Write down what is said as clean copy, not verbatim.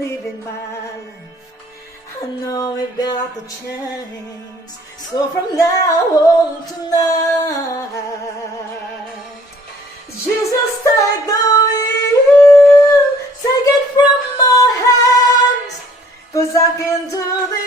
living my life. I know we've got the chance. So from now on tonight, Jesus, take the wheel, take it from my hands, 'cause I can do this.